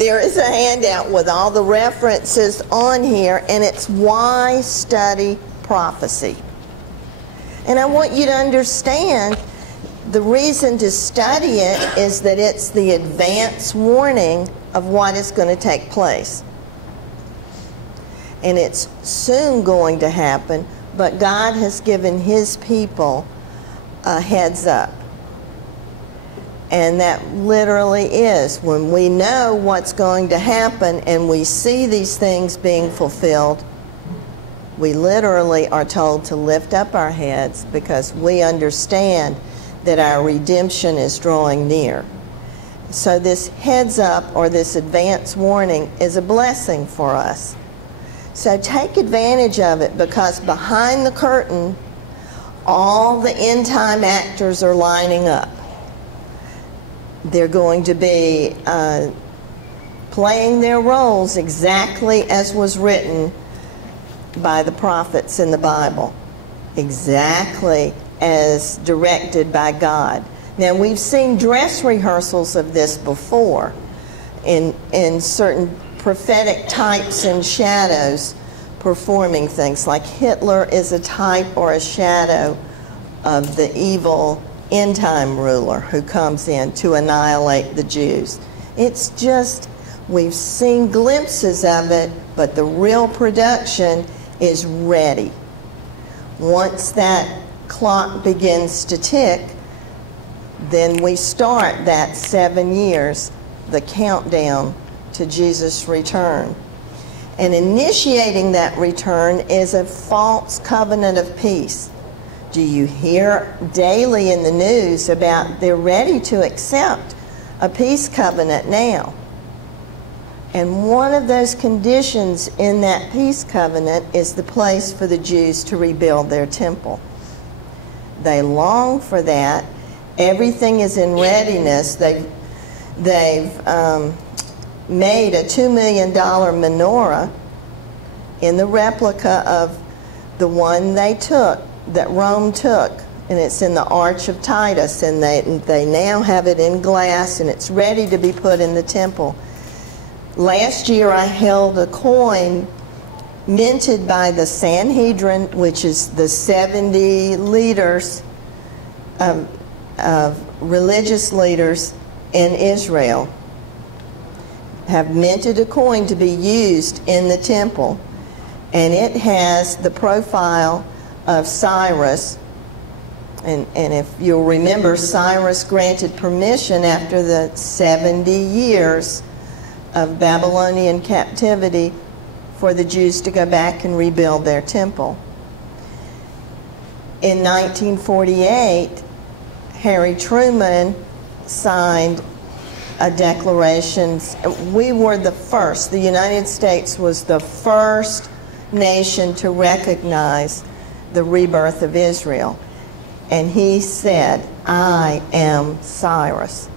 There is a handout with all the references on here, and it's why study prophecy. And I want you to understand the reason to study it is that it's the advance warning of what is going to take place. And it's soon going to happen, but God has given His people a heads up. And that literally is when we know what's going to happen and we see these things being fulfilled, we literally are told to lift up our heads because we understand that our redemption is drawing near. So this heads up or this advance warning is a blessing for us. So take advantage of it because behind the curtain, all the end time actors are lining up. They're going to be playing their roles exactly as was written by the prophets in the Bible, exactly as directed by God. Now, we've seen dress rehearsals of this before in certain prophetic types and shadows performing things, like Hitler is a type or a shadow of the evil end-time ruler who comes in to annihilate the Jews. It's just, we've seen glimpses of it, but the real production is ready. Once that clock begins to tick, then we start that 7 years, the countdown to Jesus' return. And initiating that return is a false covenant of peace. Do you hear daily in the news about they're ready to accept a peace covenant now? And one of those conditions in that peace covenant is the place for the Jews to rebuild their temple. They long for that. Everything is in readiness. They've made a $2 million menorah in the replica of the one they took, that Rome took, and it's in the Arch of Titus, and they now have it in glass, and it's ready to be put in the temple. Last year I held a coin minted by the Sanhedrin, which is the 70 leaders of religious leaders in Israel, have minted a coin to be used in the temple, and it has the profile of Cyrus. And if you'll remember, Cyrus granted permission after the 70 years of Babylonian captivity for the Jews to go back and rebuild their temple. In 1948, Harry Truman signed a declaration. We were the first, the United States was the first nation to recognize the rebirth of Israel. And he said, "I am Cyrus."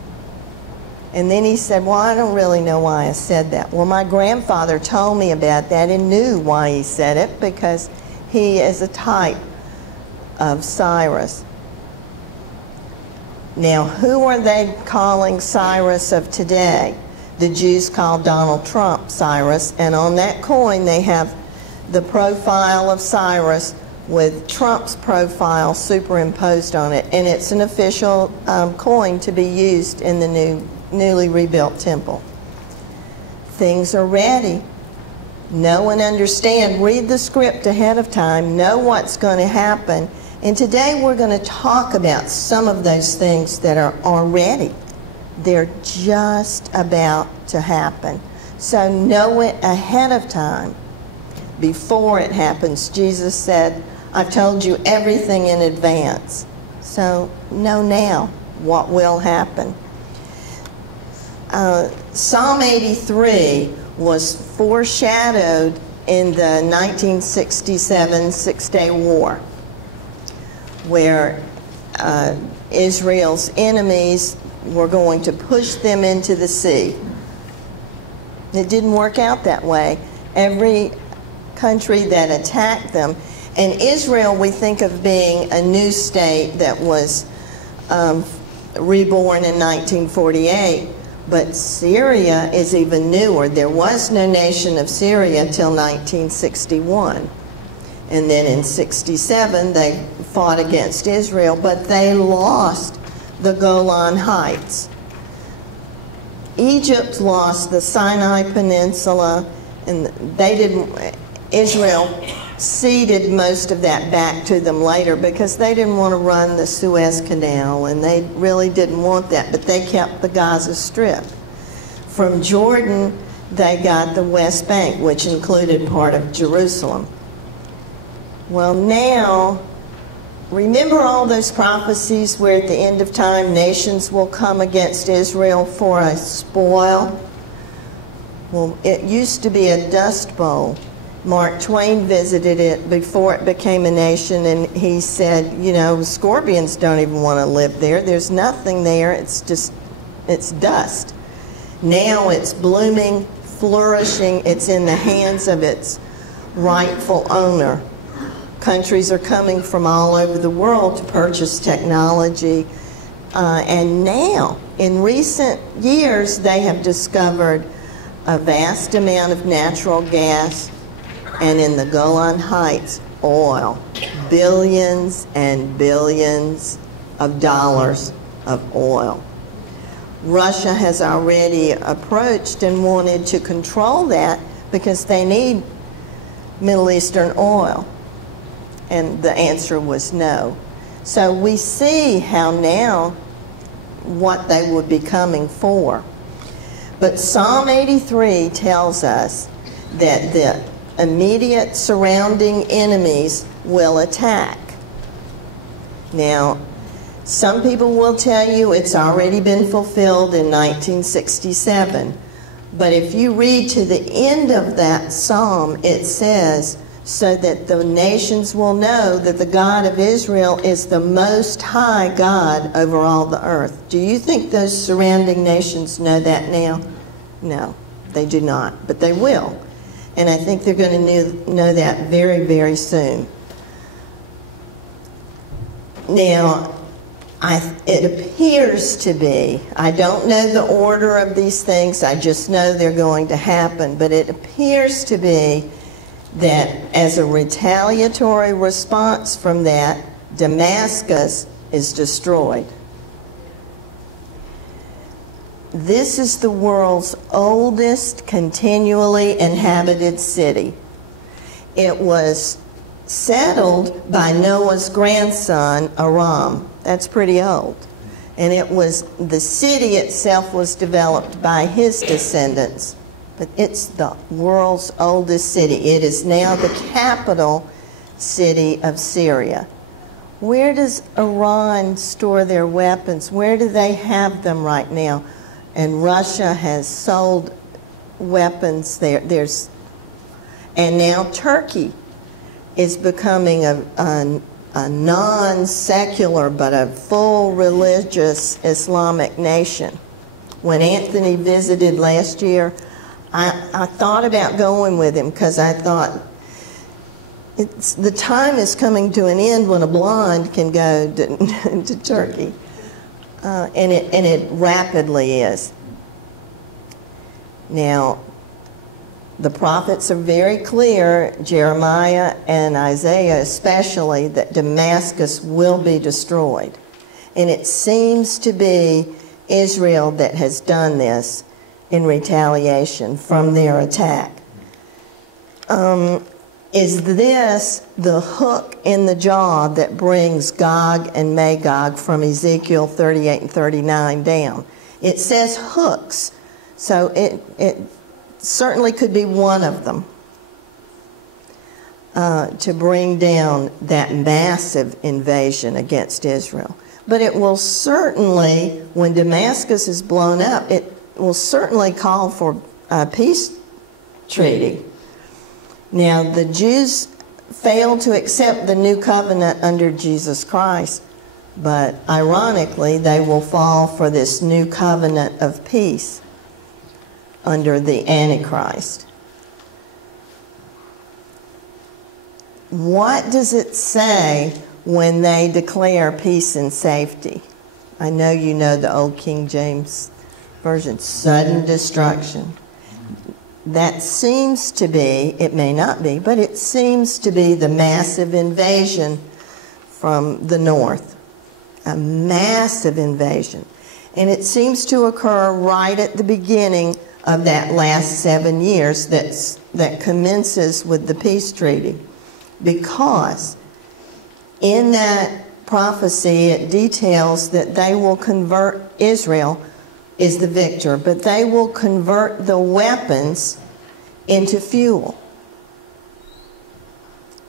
And then he said, well, I don't really know why I said that. Well, my grandfather told me about that and knew why he said it, because he is a type of Cyrus. Now, who are they calling Cyrus of today? The Jews call Donald Trump Cyrus, and on that coin they have the profile of Cyrus with Trump's profile superimposed on it, and it's an official coin to be used in the newly rebuilt temple. Things are ready. Know and understand. Read the script ahead of time. Know what's going to happen. And today we're going to talk about some of those things that are already. They're just about to happen. So know it ahead of time. Before it happens, Jesus said, I've told you everything in advance. So know now what will happen. Psalm 83 was foreshadowed in the 1967 Six-Day War, where Israel's enemies were going to push them into the sea. It didn't work out that way. Every country that attacked them, and Israel we think of being a new state that was reborn in 1948, But Syria is even newer. There was no nation of Syria until 1961. And then in 67, they fought against Israel, but they lost the Golan Heights. Egypt lost the Sinai Peninsula, and Israel ceded most of that back to them later because they didn't want to run the Suez Canal, and they really didn't want that, but they kept the Gaza Strip. From Jordan, they got the West Bank, which included part of Jerusalem. Well, now, remember all those prophecies where at the end of time nations will come against Israel for a spoil? Well, it used to be a dust bowl. Mark Twain visited it before it became a nation, and he said, you know, scorpions don't even want to live there. There's nothing there. It's dust. Now it's blooming, flourishing. It's in the hands of its rightful owner. Countries are coming from all over the world to purchase technology. And now, in recent years, they have discovered a vast amount of natural gas, and in the Golan Heights, oil. Billions and billions of dollars of oil. Russia has already approached and wanted to control that because they need Middle Eastern oil. And the answer was no. So we see how now what they would be coming for. But Psalm 83 tells us that the immediate surrounding enemies will attack. Now, some people will tell you it's already been fulfilled in 1967. But if you read to the end of that psalm, it says, so that the nations will know that the God of Israel is the most high God over all the earth. Do you think those surrounding nations know that now? No, they do not, but they will. And I think they're going to know that very, very soon. Now, it appears to be, I don't know the order of these things, I just know they're going to happen, but it appears to be that as a retaliatory response from that, Damascus is destroyed. This is the world's oldest continually inhabited city. It was settled by Noah's grandson, Aram. That's pretty old. And the city itself was developed by his descendants. But it's the world's oldest city. It is now the capital city of Syria. Where does Iran store their weapons? Where do they have them right now? And Russia has sold weapons there. And now Turkey is becoming a non-secular but a full religious Islamic nation. When Anthony visited last year, I thought about going with him because I thought the time is coming to an end when a blonde can go to Turkey. And it rapidly is. Now, the prophets are very clear, Jeremiah and Isaiah especially, that Damascus will be destroyed. And it seems to be Israel that has done this in retaliation from their attack. Is this the hook in the jaw that brings Gog and Magog from Ezekiel 38 and 39 down? It says hooks, so it certainly could be one of them to bring down that massive invasion against Israel. But it will certainly, when Damascus is blown up, it will certainly call for a peace treaty. Now, the Jews failed to accept the new covenant under Jesus Christ, but ironically, they will fall for this new covenant of peace under the Antichrist. What does it say when they declare peace and safety? I know you know the old King James version, sudden destruction. That seems to be, it may not be, but it seems to be the massive invasion from the north. A massive invasion. And it seems to occur right at the beginning of that last 7 years that commences with the peace treaty. Because in that prophecy it details that they will convert, Israel is the victor, but they will convert the weapons into fuel.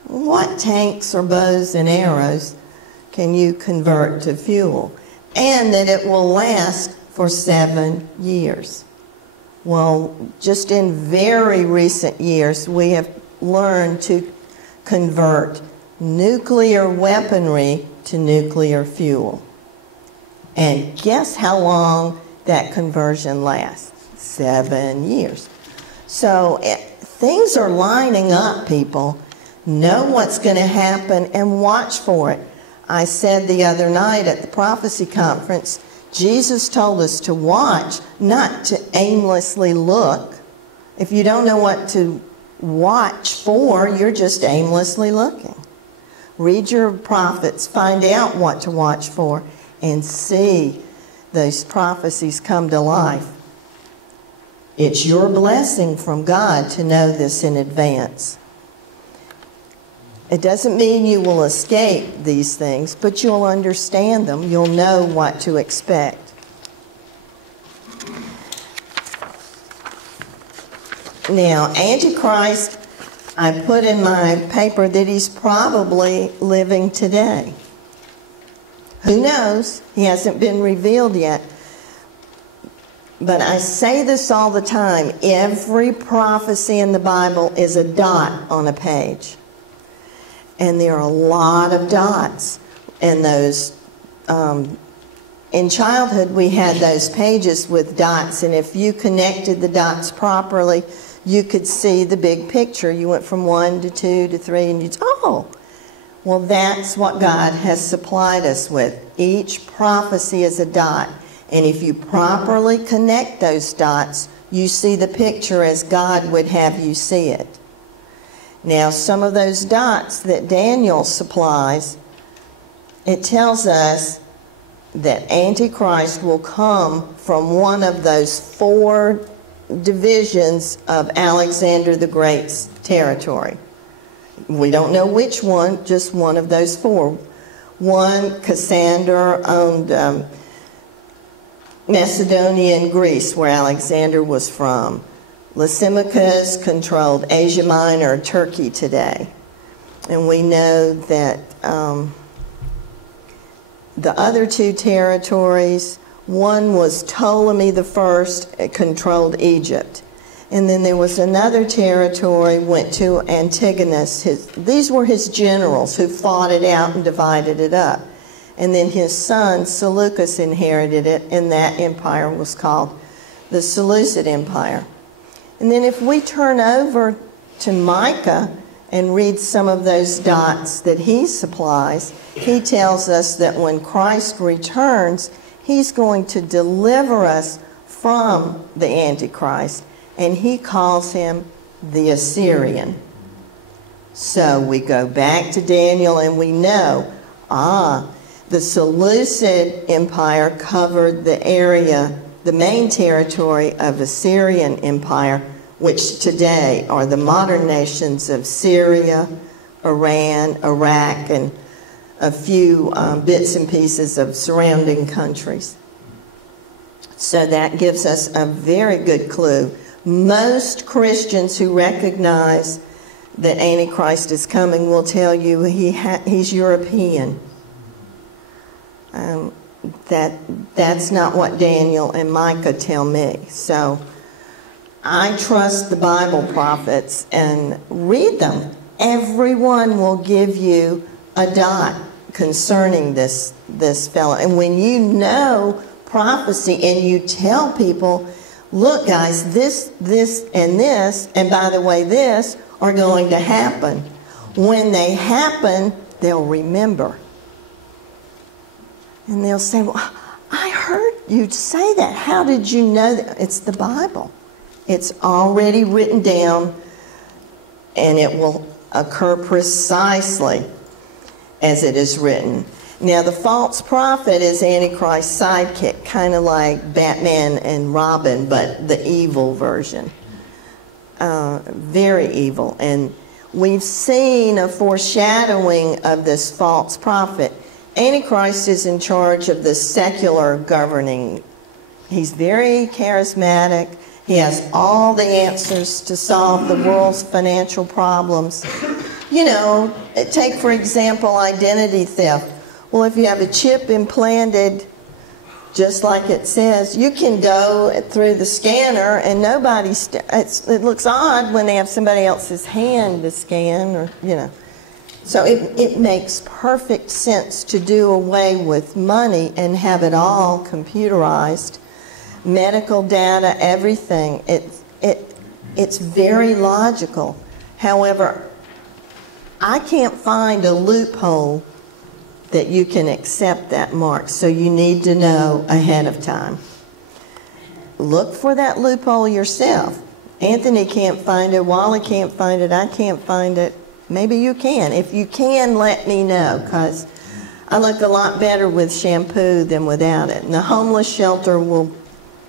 What tanks or bows and arrows can you convert to fuel? And that it will last for 7 years. Well, just in very recent years, we have learned to convert nuclear weaponry to nuclear fuel. And guess how long that conversion lasts? 7 years. So things are lining up, people. Know what's going to happen and watch for it. I said the other night at the prophecy conference, Jesus told us to watch, not to aimlessly look. If you don't know what to watch for, you're just aimlessly looking. Read your prophets, find out what to watch for, and see those prophecies come to life. It's your blessing from God to know this in advance. It doesn't mean you will escape these things, but you'll understand them. You'll know what to expect. Now, Antichrist, I put in my paper that he's probably living today. Who knows? He hasn't been revealed yet. But I say this all the time. Every prophecy in the Bible is a dot on a page. And there are a lot of dots in those. In childhood, we had those pages with dots, and if you connected the dots properly, you could see the big picture. You went from 1 to 2 to 3, and you'd, oh, well, that's what God has supplied us with. Each prophecy is a dot, and if you properly connect those dots, you see the picture as God would have you see it. Now, some of those dots that Daniel supplies, it tells us that Antichrist will come from one of those 4 divisions of Alexander the Great's territory. We don't know which one, just one of those 4. One, Cassander owned Macedonia and Greece, where Alexander was from. Lysimachus controlled Asia Minor, Turkey today. And we know that the other 2 territories, one was Ptolemy I, controlled Egypt. And then there was another territory, went to Antigonus. These were his generals who fought it out and divided it up. And then his son, Seleucus, inherited it, and that empire was called the Seleucid Empire. And then if we turn over to Micah and read some of those dots that he supplies, he tells us that when Christ returns, he's going to deliver us from the Antichrist, and he calls him the Assyrian. So we go back to Daniel and we know, the Seleucid Empire covered the area, the main territory of Assyrian Empire, which today are the modern nations of Syria, Iran, Iraq, and a few bits and pieces of surrounding countries. So that gives us a very good clue. Most Christians who recognize that Antichrist is coming will tell you he's European. That's not what Daniel and Micah tell me. So I trust the Bible prophets and read them. Everyone will give you a dot concerning this fellow. And when you know prophecy and you tell people, look guys, this, and by the way, this are going to happen. When they happen, they'll remember. And they'll say, well, I heard you say that. How did you know that? It's the Bible. It's already written down, and it will occur precisely as it is written. Now, the false prophet is Antichrist's sidekick, kind of like Batman and Robin, but the evil version. Very evil. And we've seen a foreshadowing of this false prophet. Antichrist is in charge of the secular governing. He's very charismatic. He has all the answers to solve the world's financial problems. You know, take, for example, identity theft. Well, if you have a chip implanted, just like it says, you can go through the scanner and it looks odd when they have somebody else's hand to scan, or, you know. So it makes perfect sense to do away with money and have it all computerized. Medical data, everything. It's very logical. However, I can't find a loophole that you can accept that mark, so you need to know ahead of time. Look for that loophole yourself. Anthony can't find it, Wally can't find it, I can't find it. Maybe you can. If you can, let me know, because I look a lot better with shampoo than without it. And the homeless shelter will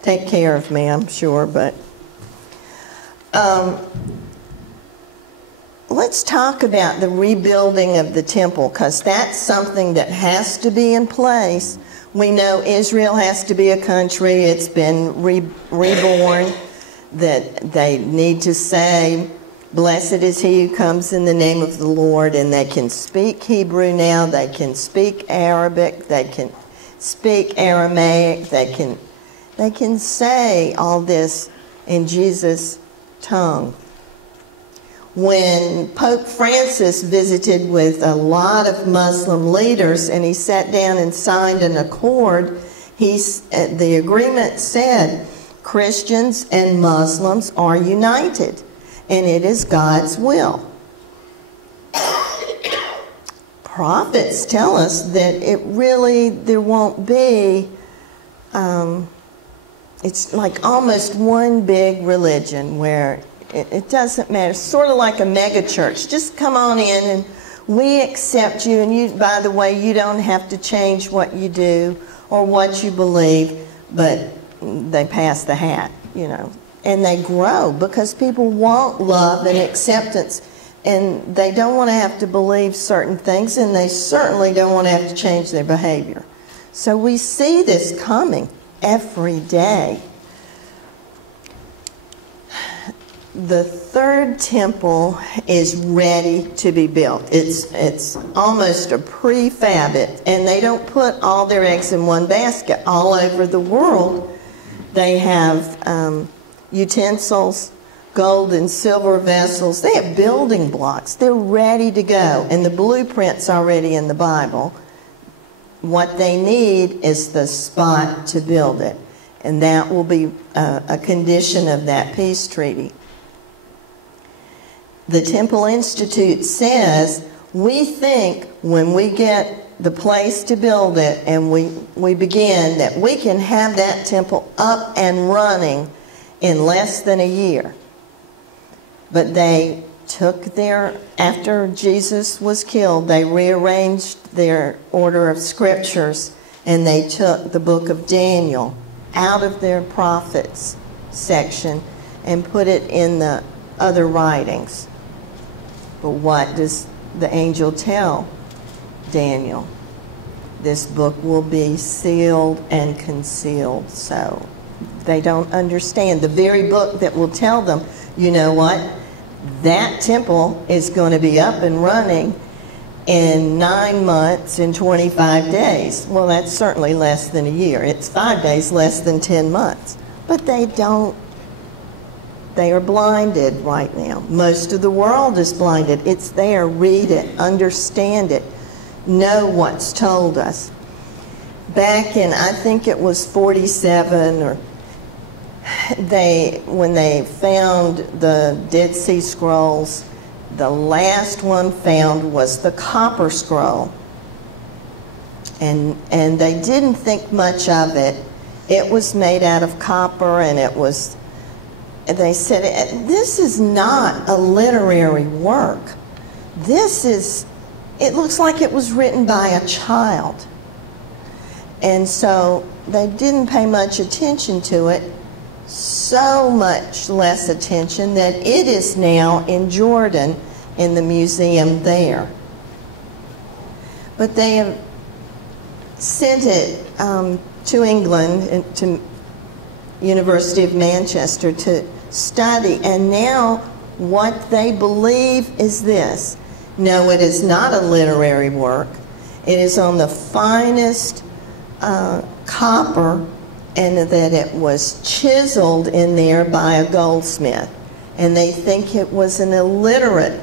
take care of me, I'm sure, but let's talk about the rebuilding of the temple, because that's something that has to be in place. We know Israel has to be a country. It's been reborn, that they need to say, blessed is he who comes in the name of the Lord, and they can speak Hebrew now, they can speak Arabic, they can speak Aramaic, they can say all this in Jesus' tongue. When Pope Francis visited with a lot of Muslim leaders and he sat down and signed an accord, the agreement said Christians and Muslims are united, and it is God's will. Prophets tell us that there won't be, it's like almost one big religion where it doesn't matter. It's sort of like a mega church. Just come on in and we accept you. And you, by the way, you don't have to change what you do or what you believe, but they pass the hat, you know. And they grow because people want love and acceptance, and they don't want to have to believe certain things, and they certainly don't want to have to change their behavior. So we see this coming every day. The third temple is ready to be built. It's almost a prefab, and they don't put all their eggs in one basket. All over the world, they have utensils, gold and silver vessels. They have building blocks. They're ready to go, and the blueprint's already in the Bible. What they need is the spot to build it, and that will be a condition of that peace treaty. The Temple Institute says, we think when we get the place to build it and we begin, that we can have that temple up and running in less than a year. But they after Jesus was killed, they rearranged their order of scriptures, and they took the book of Daniel out of their prophets section and put it in the other writings. But what does the angel tell Daniel? This book will be sealed and concealed. So they don't understand. The very book that will tell them, you know what? That temple is going to be up and running in 9 months and 25 days. Well, that's certainly less than a year. It's 5 days less than 10 months. But they don't. They are blinded right now. Most of the world is blinded. It's there. Read it. Understand it. Know what's told us. Back in, I think it was 47, or when they found the Dead Sea Scrolls, the last one found was the Copper Scroll. And they didn't think much of it. It was made out of copper, and they said, this is not a literary work. It looks like it was written by a child. And so they didn't pay much attention to it, so much less attention that it is now in Jordan in the museum there. But they have sent it to England, to University of Manchester, to study. And now what they believe is this. No, it is not a literary work. It is on the finest copper, and that it was chiseled in there by a goldsmith. And they think it was an illiterate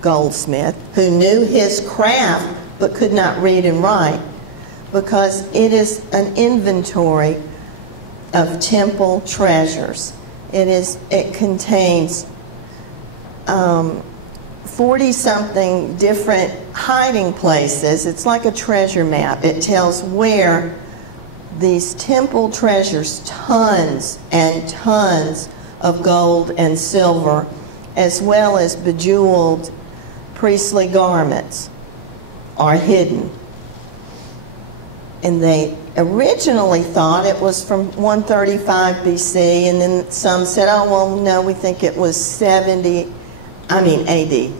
goldsmith who knew his craft but could not read and write, because it is an inventory of temple treasures. It contains 40-something different hiding places. It's like a treasure map. It tells where these temple treasures, tons and tons of gold and silver, as well as bejeweled priestly garments, are hidden. And they originally thought it was from 135 BC, and then some said, oh, well, no, we think it was 70 AD.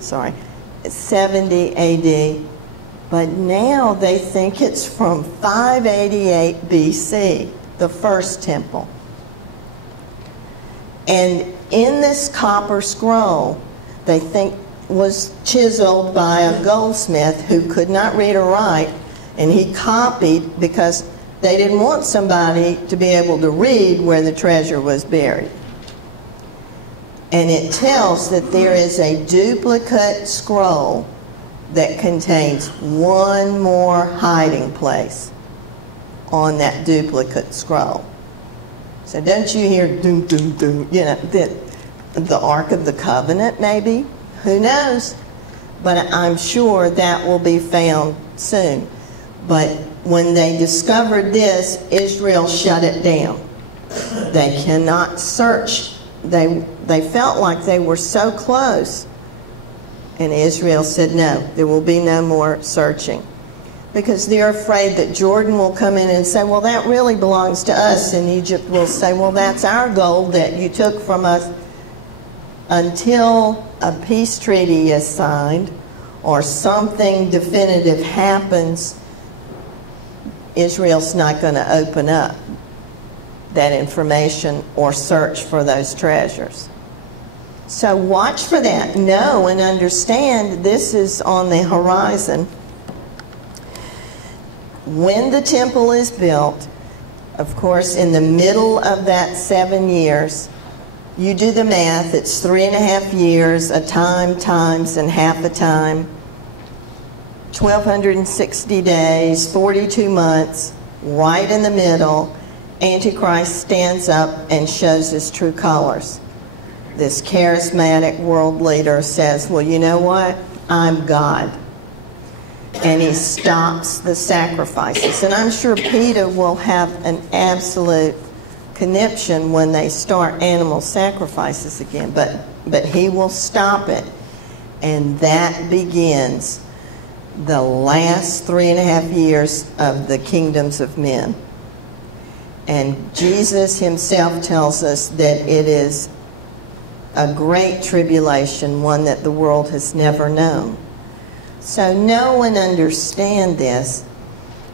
But now they think it's from 588 BC, the first temple. And in this copper scroll, they think was chiseled by a goldsmith who could not read or write, and he copied because they didn't want somebody to be able to read where the treasure was buried. And it tells that there is a duplicate scroll that contains one more hiding place on that duplicate scroll. So don't you hear doom, doom, doom, the Ark of the Covenant maybe? Who knows? But I'm sure that will be found soon. But when they discovered this, Israel shut it down. They cannot search. They felt like they were so close. And Israel said, no, there will be no more searching. Because they're afraid that Jordan will come in and say, well, that really belongs to us. And Egypt will say, well, that's our gold that you took from us. Until a peace treaty is signed or something definitive happens, Israel's not going to open up that information or search for those treasures. So watch for that. Know and understand this is on the horizon. When the temple is built, of course, in the middle of that 7 years, you do the math, it's 3.5 years, a time times and half a time, 1,260 days, 42 months, right in the middle, Antichrist stands up and shows his true colors. This charismatic world leader says, well, you know what? I'm God. And he stops the sacrifices. And I'm sure Peter will have an absolute conniption when they start animal sacrifices again. But he will stop it. And that begins the last 3.5 years of the kingdoms of men. And Jesus himself tells us that it is a great tribulation, one that the world has never known. So know and understand this.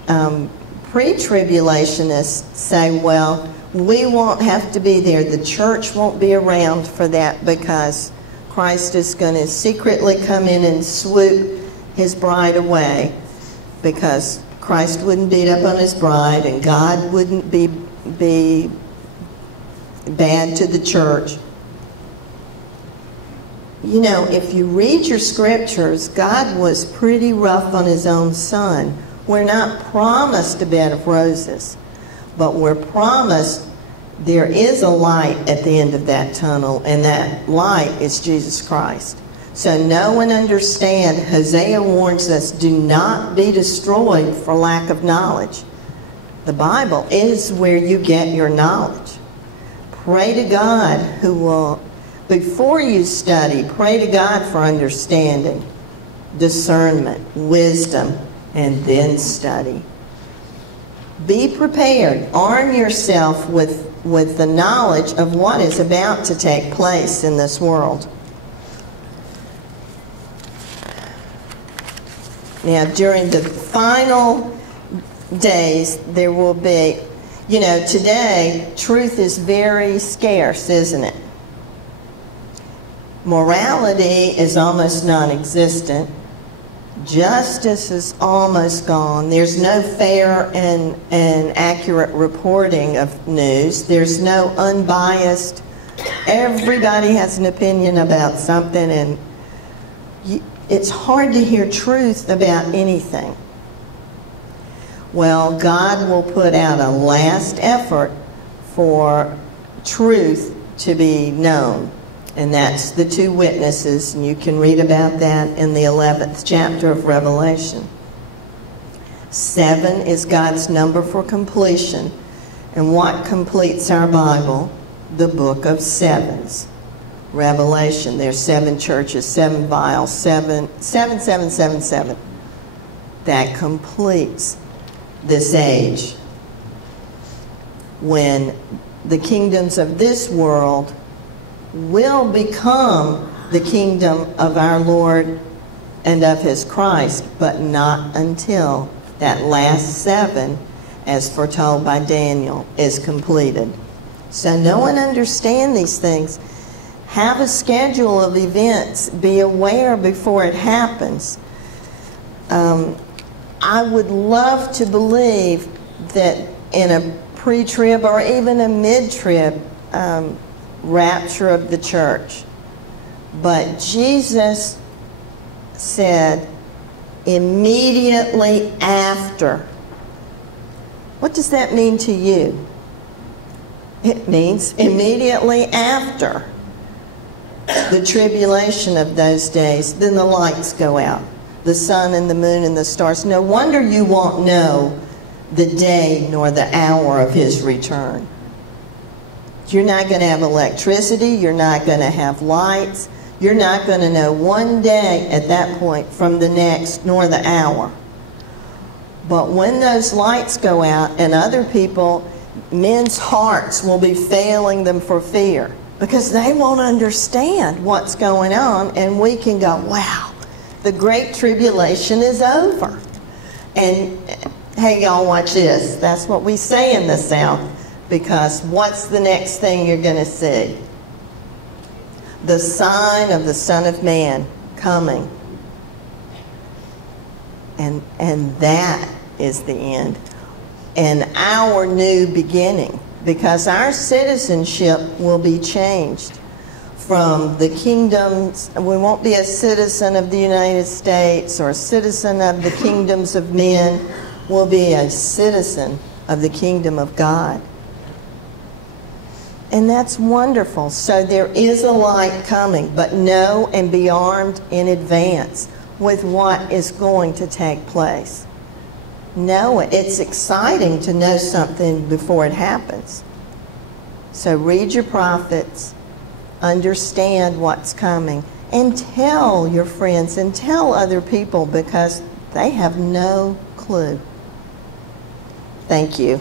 Pre-tribulationists say, well, we won't have to be there. The church won't be around for that because Christ is going to secretly come in and swoop his bride away, because Christ wouldn't beat up on his bride and God wouldn't be bad to the church. You know, if you read your scriptures, God was pretty rough on his own son. We're not promised a bed of roses, but we're promised there is a light at the end of that tunnel, and that light is Jesus Christ. So know and understand, Hosea warns us, do not be destroyed for lack of knowledge. The Bible is where you get your knowledge. Pray to God who will, before you study, pray to God for understanding, discernment, wisdom, and then study. Be prepared. Arm yourself with the knowledge of what is about to take place in this world. Now, during the final days, there will be, you know, today, truth is very scarce, isn't it? Morality is almost non-existent. Justice is almost gone. There's no fair and accurate reporting of news. There's no unbiased. Everybody has an opinion about something, and it's hard to hear truth about anything. Well, God will put out a last effort for truth to be known. And that's the two witnesses, and you can read about that in the 11th chapter of Revelation. 7 is God's number for completion. And what completes our Bible? The book of sevens. Revelation, there's 7 churches, 7 vials, 7. That completes this age, when the kingdoms of this world will become the kingdom of our Lord and of His Christ, but not until that last 7, as foretold by Daniel, is completed. So know and understand these things. Have a schedule of events. Be aware before it happens. I would love to believe that in a pre-trib or even a mid-trib rapture of the church. But Jesus said immediately after. What does that mean to you? It means immediately after the tribulation of those days, then the lights go out. The sun and the moon and the stars. No wonder you won't know the day nor the hour of His return. You're not going to have electricity. You're not going to have lights. You're not going to know one day at that point from the next, nor the hour. But when those lights go out, and other people, men's hearts will be failing them for fear, because they won't understand what's going on, and we can go, wow, the great tribulation is over. And hey, y'all, watch this. That's what we say in the South, because what's the next thing you're going to see? The sign of the Son of Man coming. And that is the end. And our new beginning, because our citizenship will be changed from the kingdoms. We won't be a citizen of the United States or a citizen of the kingdoms of men. We'll be a citizen of the kingdom of God. And that's wonderful. So there is a light coming, but know and be armed in advance with what is going to take place. Know it. It's exciting to know something before it happens. So read your prophets, understand what's coming, and tell your friends and tell other people, because they have no clue. Thank you.